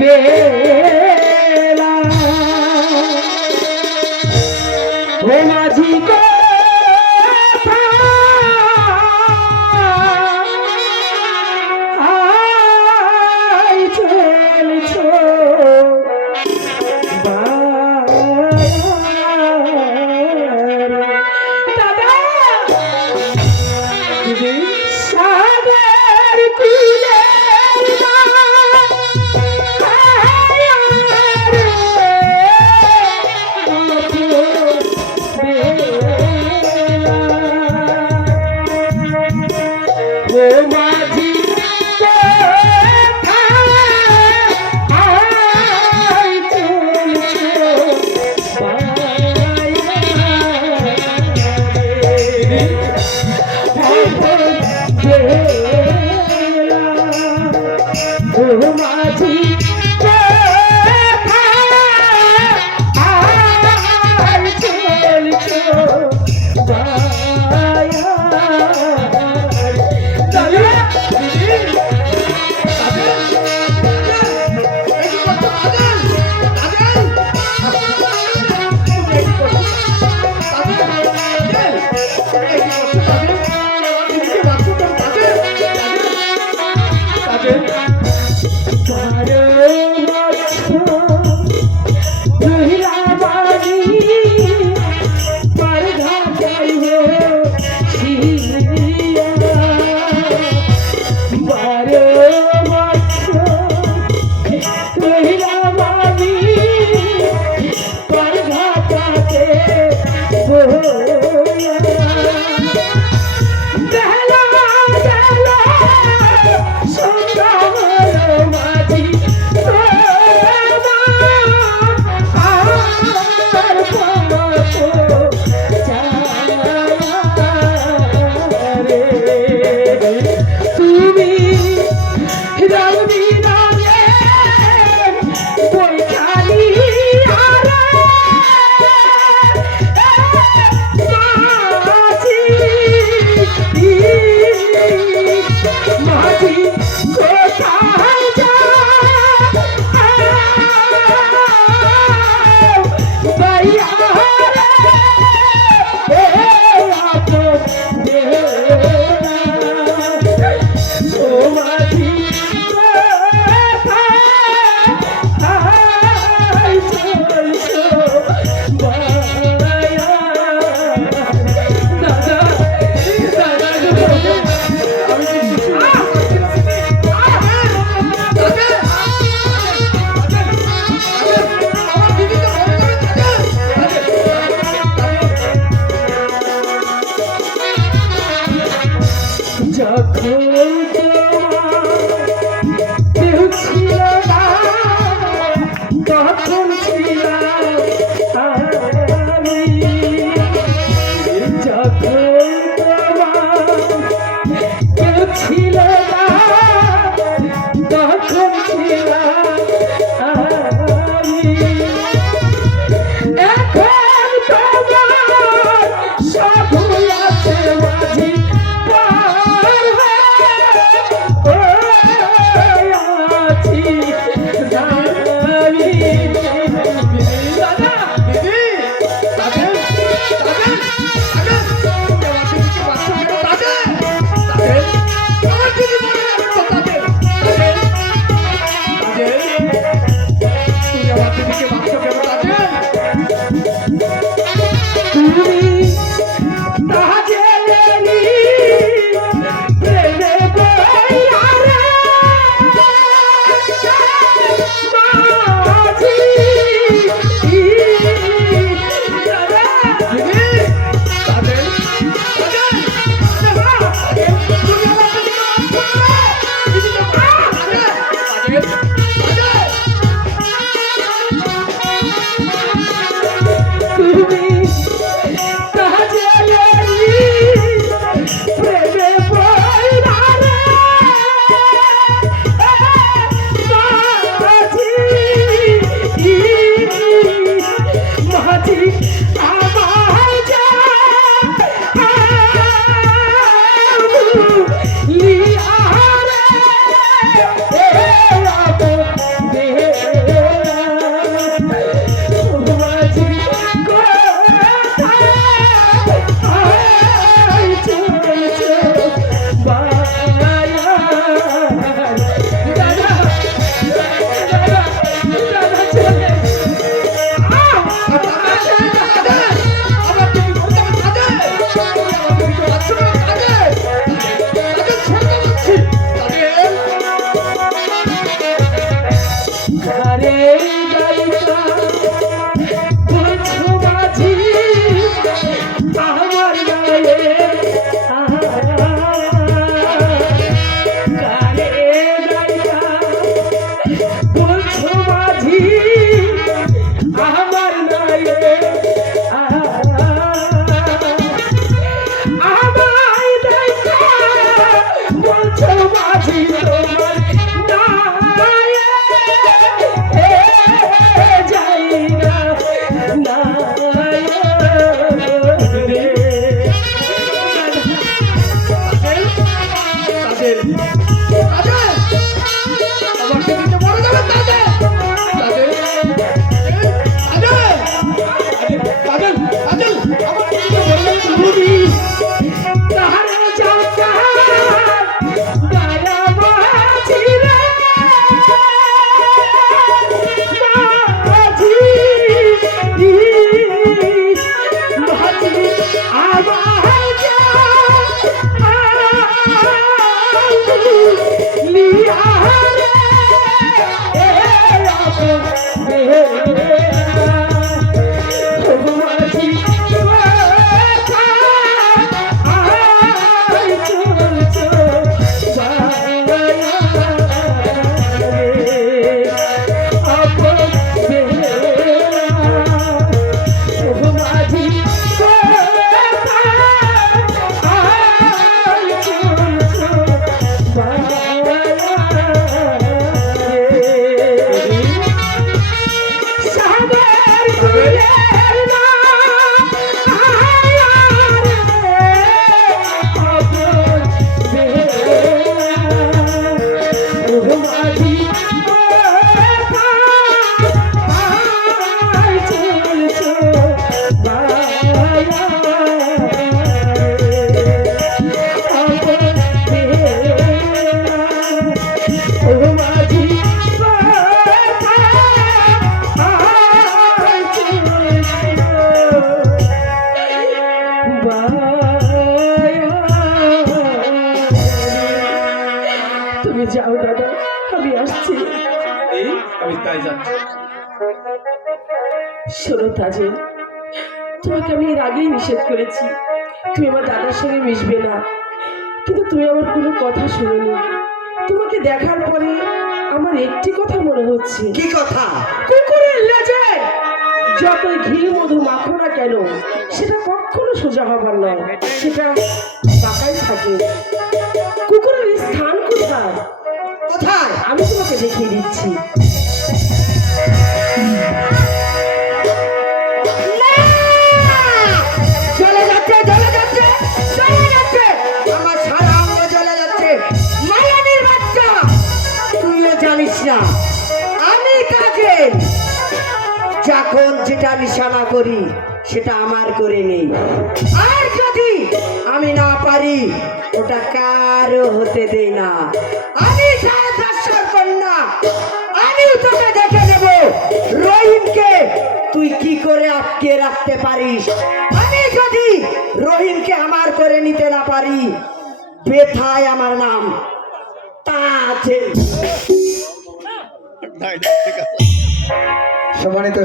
বেলা। ও মাঝি কোথায় Okay. Thank you. মাঝি তাই যাচ্ছি শোনো তাজে তোমাকে আমি এর আগেই নিষেধ করেছি। তুমি আমার দাদার সঙ্গে মিশবে না। কিন্তু তুমি আমার কোনো কথা শোনোনি। তোমাকে দেখার পরে আমার একটি কথা মনে হচ্ছে। কি কথা? কুকুরের লেজে যতই ঘি মধু মাখো না কেন সেটা কখনো সোজা হবার নয়। সেটা পাকাই থাকে। কুকুরের স্থান কোথায়? কোথায়? আমি তোমাকে দেখিয়ে দিচ্ছি। না আমি কাজে যখন যেটা নিশানা করি, সেটা আমার করে নেই। আর যদি আমি না পারি, ওটা কারও হতে দেই না। আমি কন্যা আমি তোকে দেখে নেব। রহিমকে তুই কি করে আটকে রাখতে পারিস? আমি যদি রহিমকে আমার করে নিতে না পারি, বেথায় আমার নাম। তাজেল সম্মানিত